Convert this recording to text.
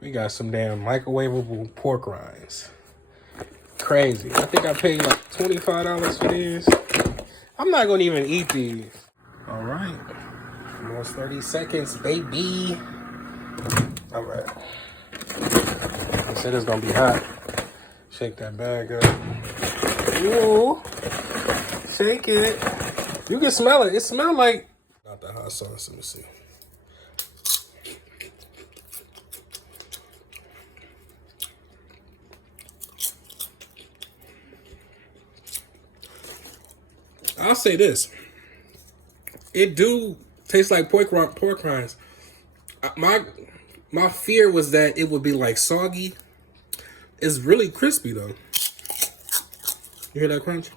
We got some damn microwaveable pork rinds. Crazy. I think I paid like $25 for these. I'm not gonna even eat these. All right. Almost 30 seconds, baby. All right. I said it's gonna be hot. Shake that bag up. Ooh. Shake it. You can smell it. It smells like... Not the hot sauce. Let me see. I'll say this. It do taste like pork rinds. My fear was that it would be like soggy. It's really crispy though. You hear that crunch?